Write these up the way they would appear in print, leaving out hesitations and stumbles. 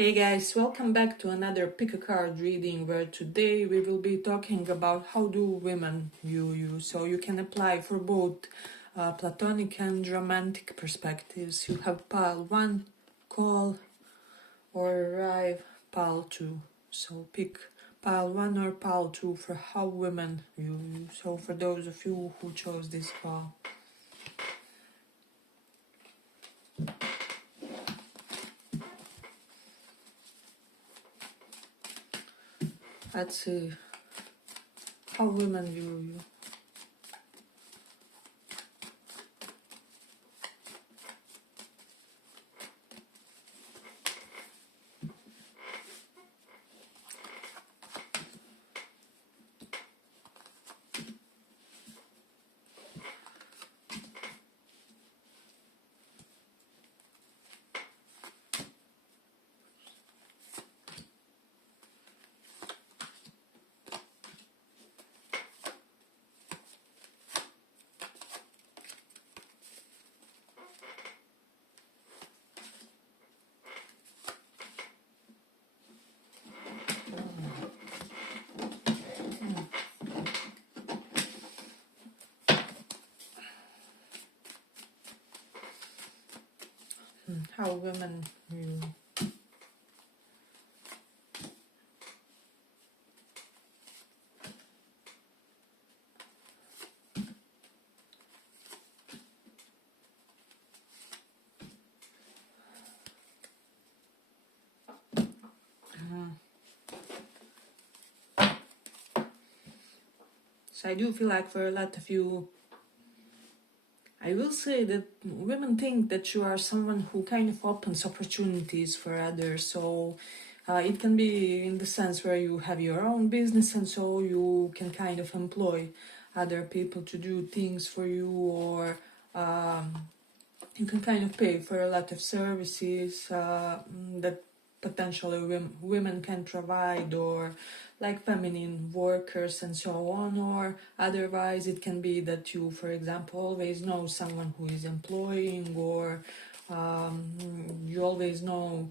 Hey guys, welcome back to another pick a card reading where today we will be talking about how do women view you. So you can apply for both platonic and romantic perspectives. You have pile 1, call or arrive, pile 2. So pick pile 1 or pile 2 for how women view you. So for those of you who chose this call. Let's see how women view you. How women view. So I do feel like for a lot of you, I will say that women think that you are someone who kind of opens opportunities for others. So it can be in the sense where you have your own business and so you can kind of employ other people to do things for you, or you can kind of pay for a lot of services that potentially women can provide, or like feminine workers and so on. Or otherwise it can be that you, for example, always know someone who is employing, or you always know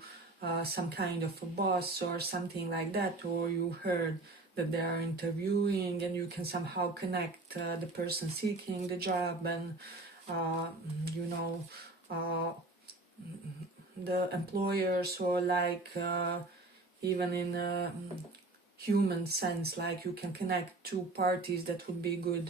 some kind of a boss or something like that, or you heard that they are interviewing and you can somehow connect the person seeking the job and uh, you know uh, the employers, or like even in a human sense, like you can connect two parties that would be good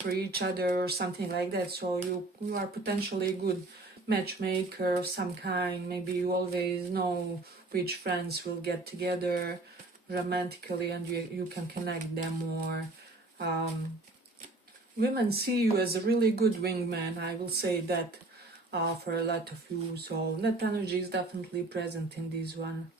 for each other or something like that. So you are potentially a good matchmaker of some kind. Maybe you always know which friends will get together romantically and you can connect them. Or women see you as a really good wingman, I will say that for a lot of you. So that energy is definitely present in this one.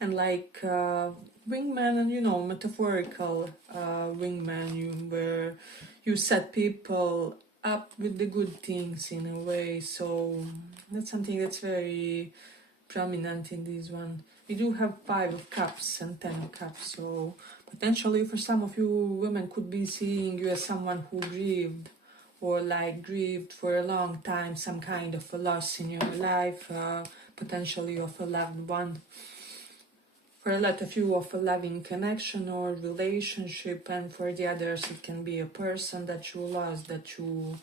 And like wingman, and metaphorical wingman, where you set people up with the good things in a way. So that's something that's very prominent in this one. We do have 5 of cups and 10 of cups, so potentially for some of you, women could be seeing you as someone who grieved, or like grieved for a long time, some kind of a loss in your life, potentially of a loved one. For a lot of you, of a loving connection or relationship, and for the others it can be a person that you lost, that you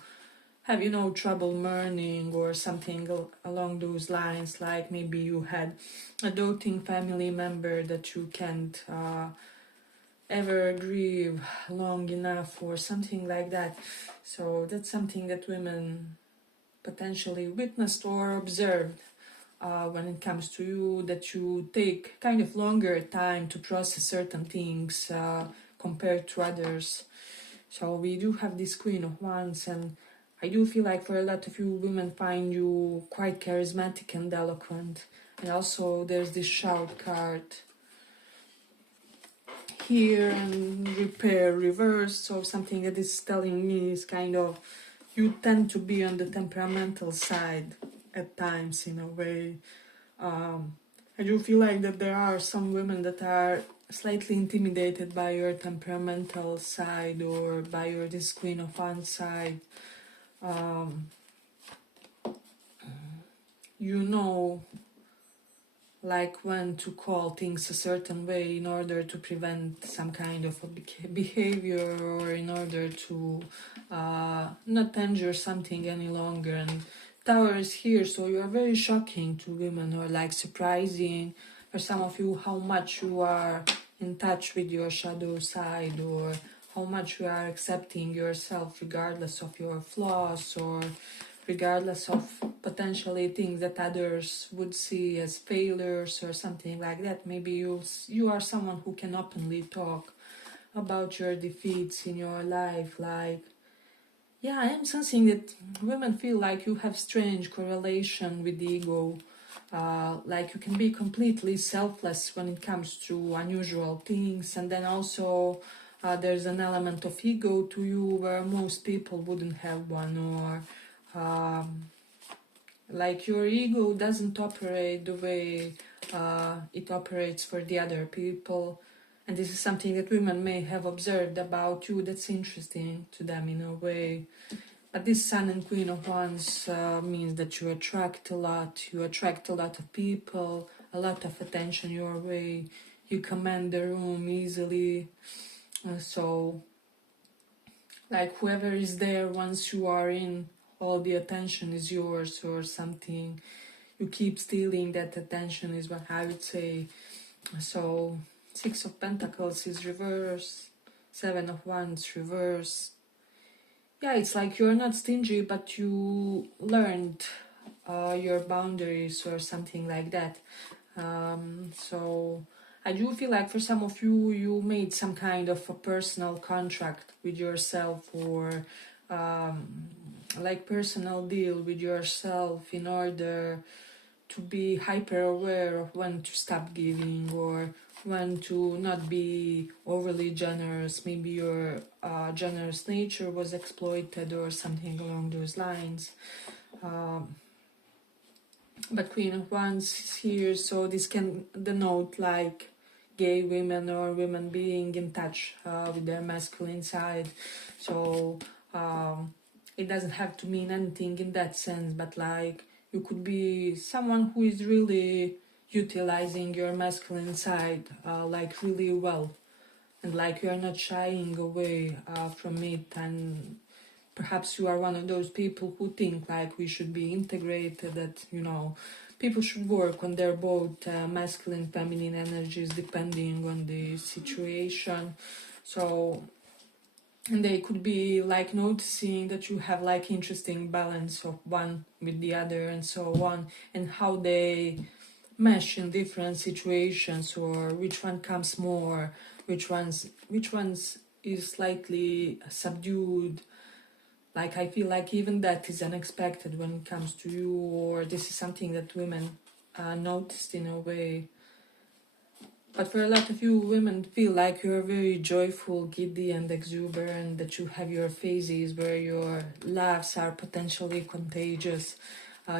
have trouble mourning, or something along those lines. Like maybe you had a doting family member that you can't ever grieve long enough, or something like that. So that's something that women potentially witnessed or observed when it comes to you, that you take kind of longer time to process certain things compared to others. So we do have this Queen of Wands, and I do feel like for a lot of you, women find you quite charismatic and eloquent. And also there's this Shout card here, and Repair reverse. So something that is telling me is kind of, you tend to be on the temperamental side at times in a way. I do feel like that there are some women that are slightly intimidated by your temperamental side, or by your this Queen of Wands side. You know like when to call things a certain way in order to prevent some kind of a behavior, or in order to not injure something any longer. And Tower is here, so you are very shocking to women, or like surprising for some of you how much you are in touch with your shadow side, or how much you are accepting yourself regardless of your flaws, or regardless of potentially things that others would see as failures or something like that. Maybe you are someone who can openly talk about your defeats in your life. Like, yeah, I am sensing that women feel like you have strange correlation with the ego. Like you can be completely selfless when it comes to unusual things, and then also there's an element of ego to you where most people wouldn't have one, or like your ego doesn't operate the way it operates for the other people. And this is something that women may have observed about you that's interesting to them in a way. But this Sun and Queen of Wands means that you attract a lot of people, a lot of attention your way, you command the room easily. So like whoever is there, once you are in, all the attention is yours or something. You keep stealing that attention is what I would say. So 6 of Pentacles is reverse, 7 of Wands reverse. Yeah, it's like you're not stingy, but you learned your boundaries or something like that. So I do feel like for some of you, you made some kind of a personal contract with yourself, or like personal deal with yourself in order to be hyper aware of when to stop giving, or when to not be overly generous. Maybe your generous nature was exploited or something along those lines. But Queen of Wands is here, so this can denote like gay women or women being in touch with their masculine side. So it doesn't have to mean anything in that sense, but like you could be someone who is really utilizing your masculine side like really well, and like you are not shying away from it. And perhaps you are one of those people who think like we should be integrated, that, you know, people should work on their both masculine, feminine energies depending on the situation. So, and they could be like noticing that you have like interesting balance of one with the other and so on, and how they mesh in different situations, or which one comes more, which ones is slightly subdued. Like I feel like even that is unexpected when it comes to you, or this is something that women noticed in a way. But for a lot of you, women feel like you're very joyful, giddy and exuberant, that you have your phases where your laughs are potentially contagious,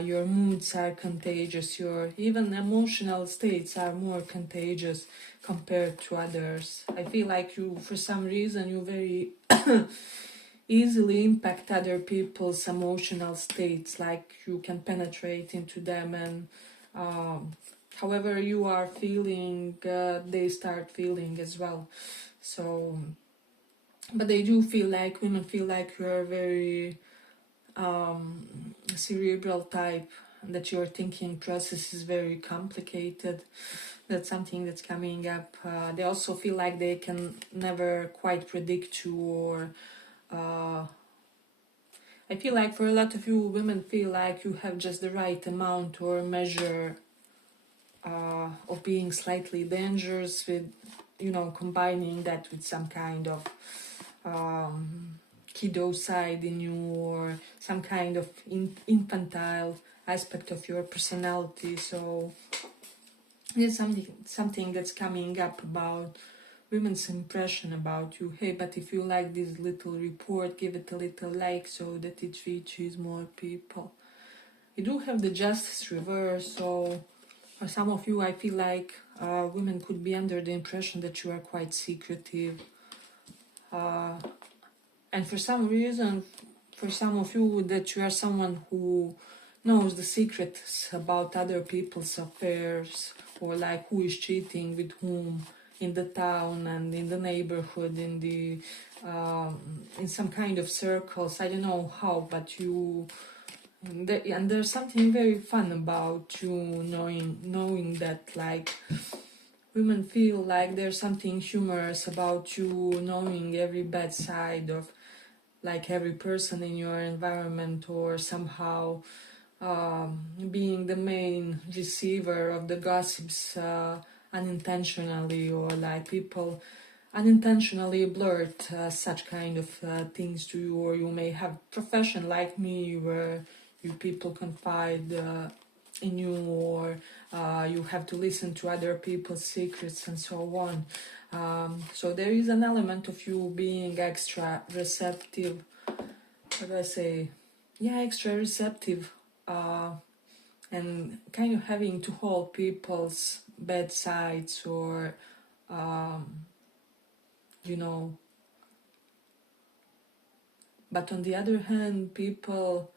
your moods are contagious, your even emotional states are more contagious compared to others. I feel like you, for some reason, you very easily impact other people's emotional states, like you can penetrate into them, and however you are feeling, they start feeling as well. So, but they do feel like, women feel like you're a very cerebral type, that your thinking process is very complicated. That's something that's coming up. They also feel like they can never quite predict you, or I feel like for a lot of you, women feel like you have just the right amount or measure of being slightly dangerous, with, you know, combining that with some kind of kiddo side in you, or some kind of infantile aspect of your personality. So there's something that's coming up about women's impression about you. Hey, but if you like this little report, give it a little like so that it reaches more people. You do have the Justice reverse, so for some of you, I feel like women could be under the impression that you are quite secretive. And for some reason, for some of you, that you are someone who knows the secrets about other people's affairs, or like who is cheating with whom in the town and in the neighborhood, in some kind of circles. I don't know how, but and there's something very fun about you knowing that like women feel like there's something humorous about you knowing every bad side of like every person in your environment, or somehow being the main receiver of the gossips unintentionally, or like people unintentionally blurt such kind of things to you. Or you may have profession like me where you people confide in you, or you have to listen to other people's secrets and so on. So there is an element of you being extra receptive. How do I say? Yeah, extra receptive, and kind of having to hold people's bad sides, or you know. But on the other hand, people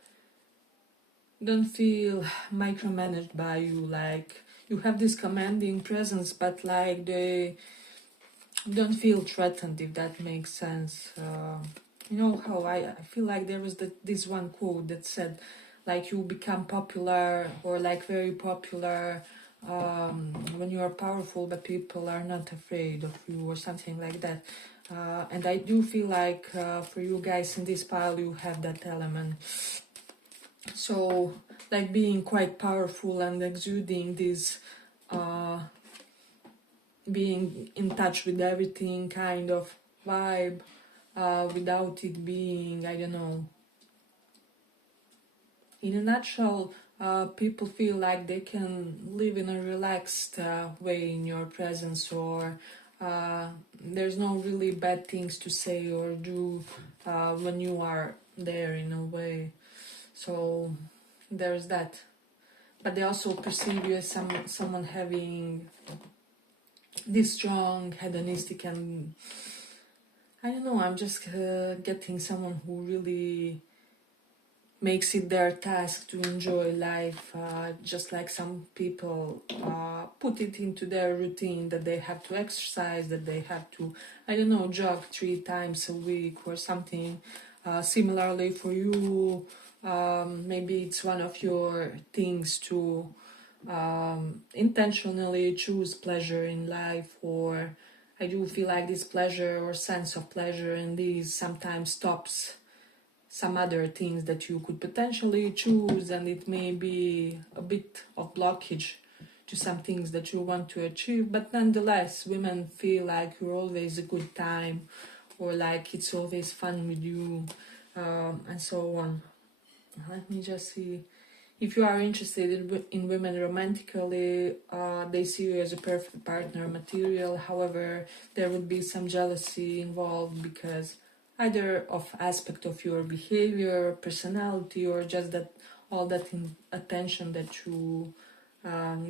don't feel micromanaged by you. Like you have this commanding presence, but like they don't feel threatened, if that makes sense. You know how I feel like there was this one quote that said, like you become popular or like very popular when you are powerful, but people are not afraid of you, or something like that. And I do feel like for you guys in this pile, you have that element. So, like being quite powerful and exuding this, being in touch with everything kind of vibe, without it being, I don't know. In a nutshell, people feel like they can live in a relaxed way in your presence, or there's no really bad things to say or do when you are there in a way. So there's that. But they also perceive you as someone having this strong, hedonistic, and I don't know, I'm just getting someone who really makes it their task to enjoy life, just like some people put it into their routine that they have to exercise, that they have to, I don't know, jog 3 times a week or something. Similarly for you, maybe it's one of your things to intentionally choose pleasure in life, or I do feel like this pleasure or sense of pleasure in these sometimes stops some other things that you could potentially choose, and it may be a bit of blockage to some things that you want to achieve. But nonetheless, women feel like you're always a good time, or like it's always fun with you, and so on. Let me just see. If you are interested in women romantically, they see you as a perfect partner material. However, there would be some jealousy involved because either of aspect of your behavior, personality, or just that all that attention that you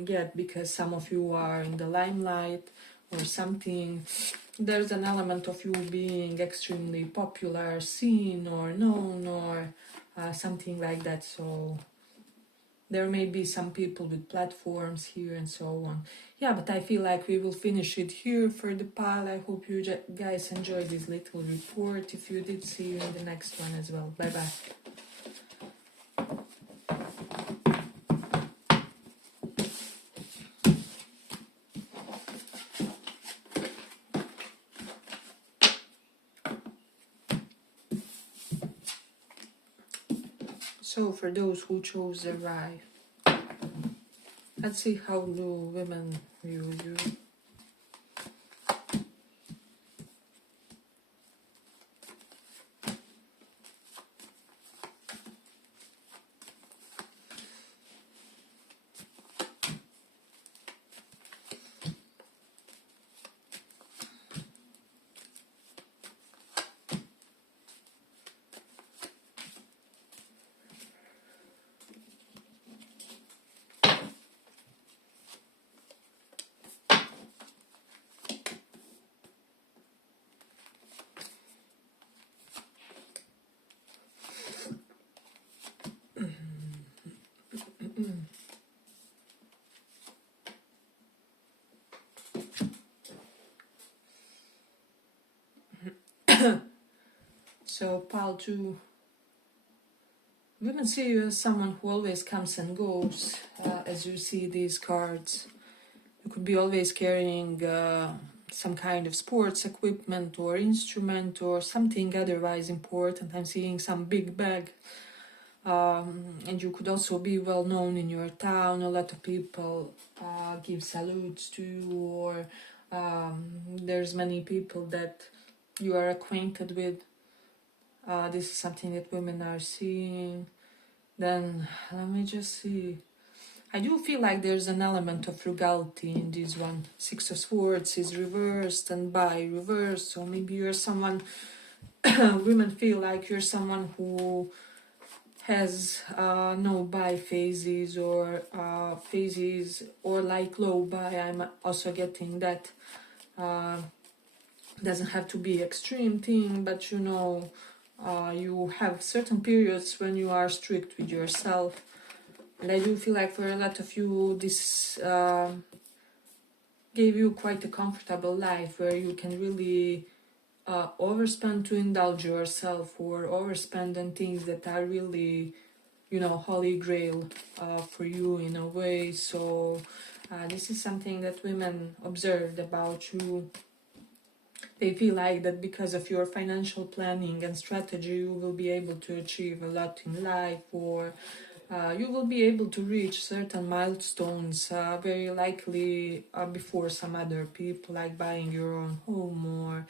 get because some of you are in the limelight or something. There's an element of you being extremely popular, seen or known, or something like that. So there may be some people with platforms here and so on. Yeah, but I feel like we will finish it here for the pile. I hope you guys enjoyed this little report. If you did, see you in the next one as well. Bye bye. So for those who chose the right, let's see how do women view you. So pile 2, women see you as someone who always comes and goes, as you see these cards. You could be always carrying some kind of sports equipment or instrument or something otherwise important. I'm seeing some big bag. And you could also be well known in your town. A lot of people give salutes to you, or there's many people that you are acquainted with. This is something that women are seeing. Then let me just see. I do feel like there's an element of frugality in this one. 6 of Swords is reversed and by reversed, so maybe you're someone, women feel like you're someone who has no buy phases or phases, or like low buy. I'm also getting that. Doesn't have to be extreme thing, but you know, you have certain periods when you are strict with yourself. And I do feel like for a lot of you, this gave you quite a comfortable life where you can really overspend to indulge yourself, or overspend on things that are really, you know, holy grail for you in a way. So this is something that women observed about you. They feel like that because of your financial planning and strategy, you will be able to achieve a lot in life, or you will be able to reach certain milestones very likely before some other people, like buying your own home, or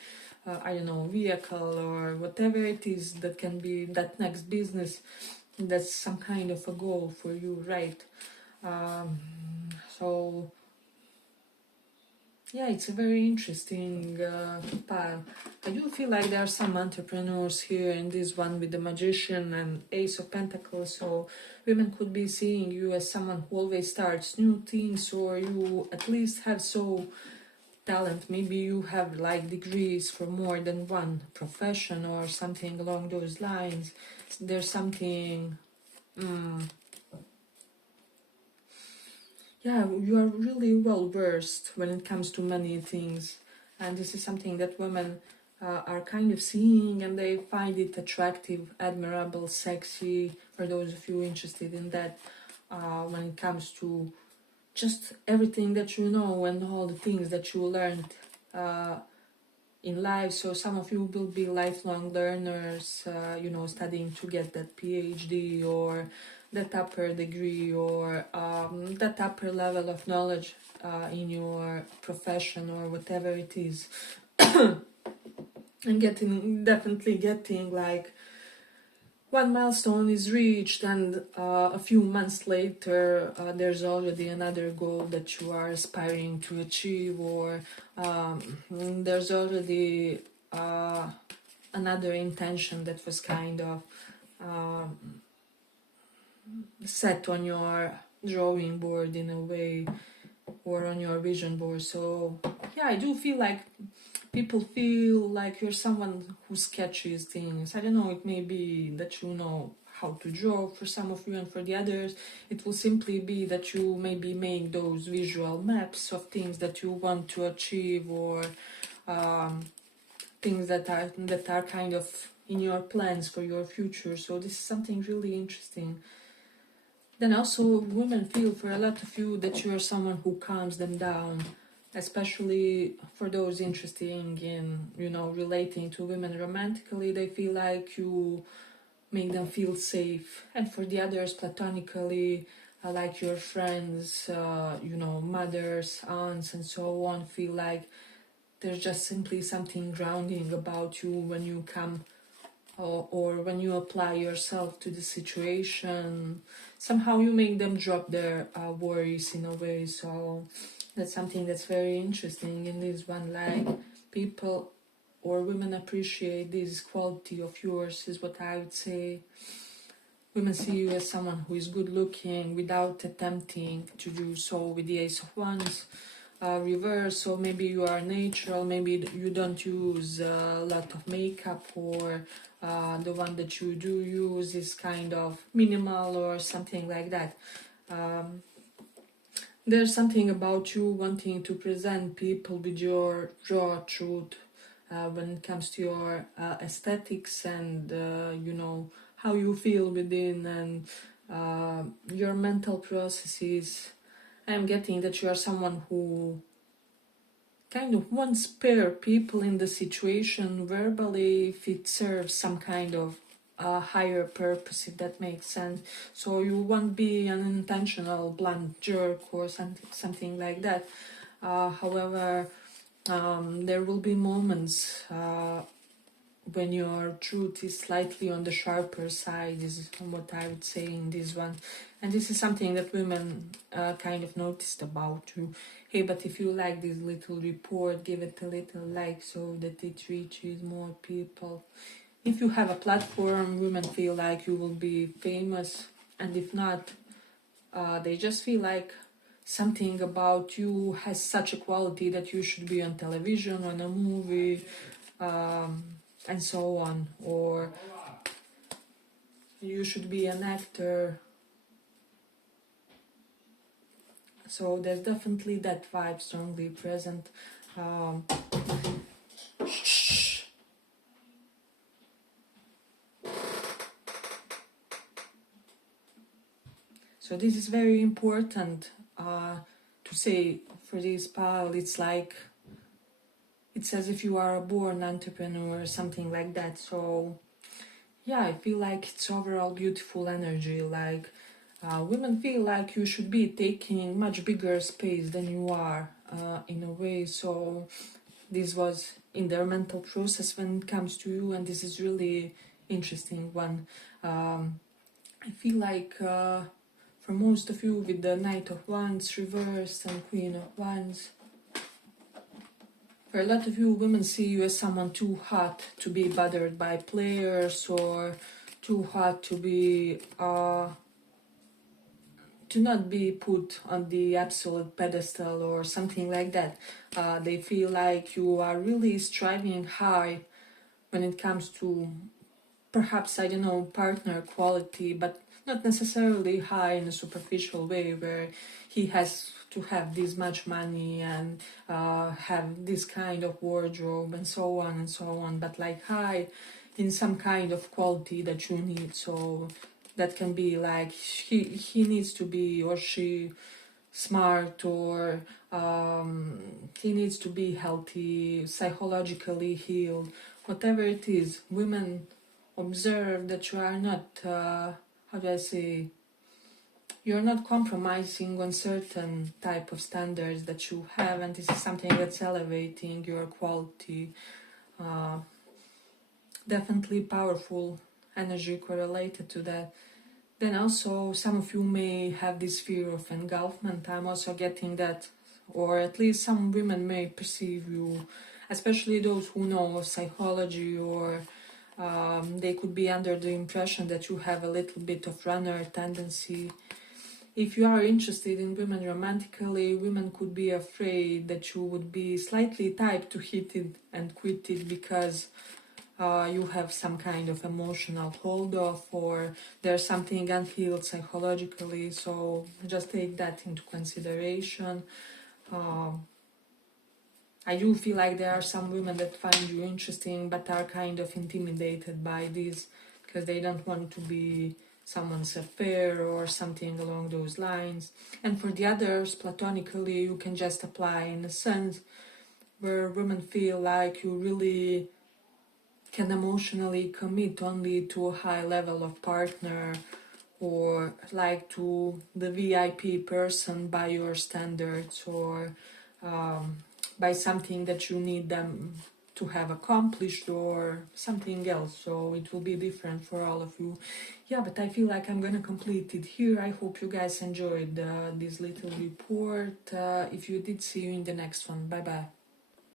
I don't know, vehicle, or whatever it is that can be that next business. That's some kind of a goal for you, right? So yeah, it's a very interesting pile. I do feel like there are some entrepreneurs here in this one with the Magician and Ace of Pentacles. So women could be seeing you as someone who always starts new things, or you at least have so talent. Maybe you have like degrees for more than one profession or something along those lines. There's something... yeah, you are really well versed when it comes to many things, and this is something that women are kind of seeing, and they find it attractive, admirable, sexy. For those of you interested in that, when it comes to just everything that you know and all the things that you learned in life. So some of you will be lifelong learners, you know, studying to get that PhD or that upper degree, or that upper level of knowledge in your profession or whatever it is. And definitely getting like one milestone is reached, and a few months later there's already another goal that you are aspiring to achieve, or there's already another intention that was kind of set on your drawing board in a way, or on your vision board. So yeah, I do feel like people feel like you're someone who sketches things. I don't know, it may be that you know how to draw for some of you, and for the others it will simply be that you maybe make those visual maps of things that you want to achieve, or things that are kind of in your plans for your future. So this is something really interesting. Then also women feel for a lot of you that you are someone who calms them down, especially for those interested in, you know, relating to women romantically. They feel like you make them feel safe. And for the others, platonically, like your friends, you know, mothers, aunts, and so on, feel like there's just simply something grounding about you when you come, or when you apply yourself to the situation. Somehow you make them drop their worries in a way. So that's something that's very interesting in this one. Like, people or women appreciate this quality of yours, is what I would say. Women see you as someone who is good looking without attempting to do so, with the Ace of Wands reverse. So maybe you are natural, maybe you don't use a lot of makeup, or the one that you do use is kind of minimal or something like that. There's something about you wanting to present people with your raw truth when it comes to your aesthetics and how you feel within and your mental processes. I'm getting that you are someone who kind of wants pair people in the situation verbally if it serves some kind of higher purpose, if that makes sense. So you won't be an intentional blunt jerk or something like that. However, there will be moments when your truth is slightly on the sharper side, is what I would say in this one. And this is something that women kind of noticed about you. Hey, but if you like this little report, give it a little like so that it reaches more people. If you have a platform, women feel like you will be famous, and if not, they just feel like something about you has such a quality that you should be on television, on a movie, and so on, or you should be an actor. So there's definitely that vibe strongly present. So this is very important to say for this pile. It's like, it's as if you are a born entrepreneur or something like that. So yeah, I feel like it's overall beautiful energy. Like women feel like you should be taking much bigger space than you are in a way. So this was in their mental process when it comes to you, and this is really interesting one. I feel like for most of you with the Knight of Wands reversed and Queen of Wands, for a lot of you, women see you as someone too hot to be bothered by players, or too hot to be to not be put on the absolute pedestal or something like that. They feel like you are really striving high when it comes to perhaps, I don't know, partner quality, but not necessarily high in a superficial way where he has to have this much money and have this kind of wardrobe and so on and so on, but like high in some kind of quality that you need. So that can be like he needs to be, or she, smart, or he needs to be healthy, psychologically healed, whatever it is. Women observe that you are not, how do I say, you're not compromising on certain type of standards that you have, and this is something that's elevating your quality. Definitely powerful energy correlated to that. Then also some of you may have this fear of engulfment. I'm also getting that, or at least some women may perceive you, especially those who know psychology, or they could be under the impression that you have a little bit of runner tendency. If you are interested in women romantically, women could be afraid that you would be slightly typed to hit it and quit it because you have some kind of emotional hold off, or there's something unhealed psychologically. So just take that into consideration. I do feel like there are some women that find you interesting but are kind of intimidated by this because they don't want to be someone's affair or something along those lines. And for the others, platonically, you can just apply in a sense where women feel like you really can emotionally commit only to a high level of partner, or like to the VIP person by your standards, or by something that you need them to have accomplished, or something else. So it will be different for all of you. Yeah, but I feel like I'm gonna complete it here. I hope you guys enjoyed this little report. If you did, see you in the next one. Bye bye.